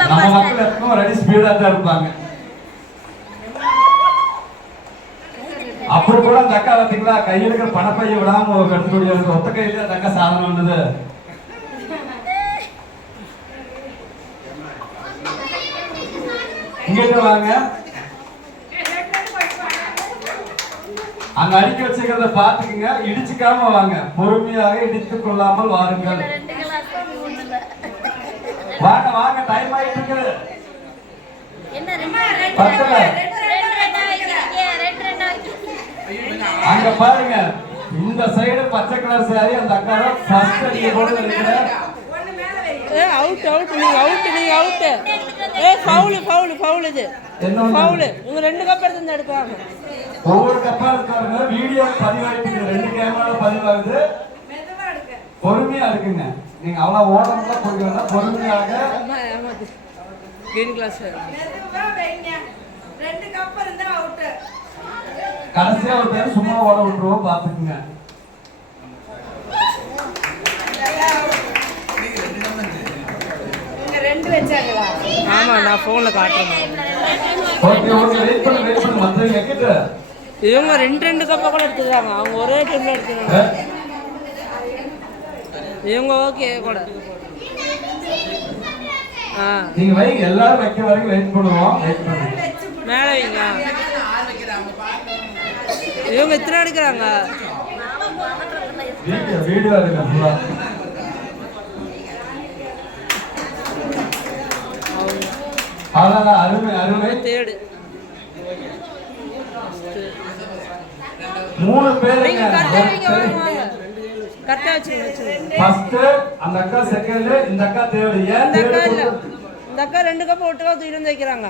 நம்ம மக்கள் எப்பவும் ரெடி ஸ்பீடா தான் இருப்பாங்க. அப்படி கூட அந்த அக்கா பார்த்தீங்களா கையில் இருக்கிற பணப்பையை விடாம எடுத்துக்கூடிய ஒத்த கையில அந்த அக்கா சாதனை வந்தது. இங்கிட்ட வாங்க. அங்க அடிக்க வச்சுக்கிறத பாத்துக்குங்க, இடிச்சுக்காம வாங்க. பொறுமையாக இடித்துக் கொள்ளாமல் வாருங்கள். வாங்க வாங்க, டைம் ஆயிட்டு இருக்குது. அங்க பாருங்க, இந்த சைடு பச்சை கலர் சாரி அந்த அக்கா ஃபர்ஸ்ட் அடிக்க போட இருக்கிற. அவுட் அவுட் நீங்க அவுட் நீங்க அவுட். ஃபவுல் ஃபவுல் ஃபவுல் இது. என்ன ஃபவுல்? இவங்க ரெண்டு கப் எடுத்து எடுப்பாங்க. ஒவ்வொரு கப்பா இருக்காங்க. வீடியோ பதிவாயிட்டு ரெண்டு கேமரால பதிவாகுது. மெதுவா எடுங்க. பொறுமையா இருக்குங்க. நீங்க அவ்வளவு ஓடணும்னா போக வேண்டாம். பொறுமையாக கிரீன் கிளாஸ் மெதுவா வைங்க. ரெண்டு கப் இருந்தா அவுட். கடைசியா ஒரு பேர் சும்மா ஓட விட்டுருவோம், பாத்துக்குங்க. நீங்க ரெண்டு வெச்சாங்களா? ஆமா, நான் போன்ல காட்டுறேன். ஓகே ஓகே, வெயிட் பண்ணு மத்தவங்க எக்கிட்ட. இவங்க ரெண்டு கப்பா கூட எடுத்துறாங்க. அவங்க ஒரே டைம்ல எடுத்துறாங்க. இவங்க ஓகே கூட. நீங்க வைங்க, எல்லாரும் வைக்க வரைக்கும் வெயிட் பண்ணுவோம். வெயிட் பண்ணுங்க. மேல வைங்க. இவங்க எத்தனை எடுக்கறாங்க? வீடியோ எடுங்க ஃபுல்லா. அதான் அருமை அருமை. தேடு மூணு பேர் நீங்க கரெக்ட்டா வைங்க. கரெக்ட்டா வச்சுங்க. ஃபர்ஸ்ட் அந்த அக்கா, செகண்ட் இந்த அக்கா, தேர்ட். ஏன் இந்த அக்கா இல்ல, இந்த அக்கா ரெண்டு கப் ஒட்டுக்கா தூக்கி வந்து வைக்கிறாங்க.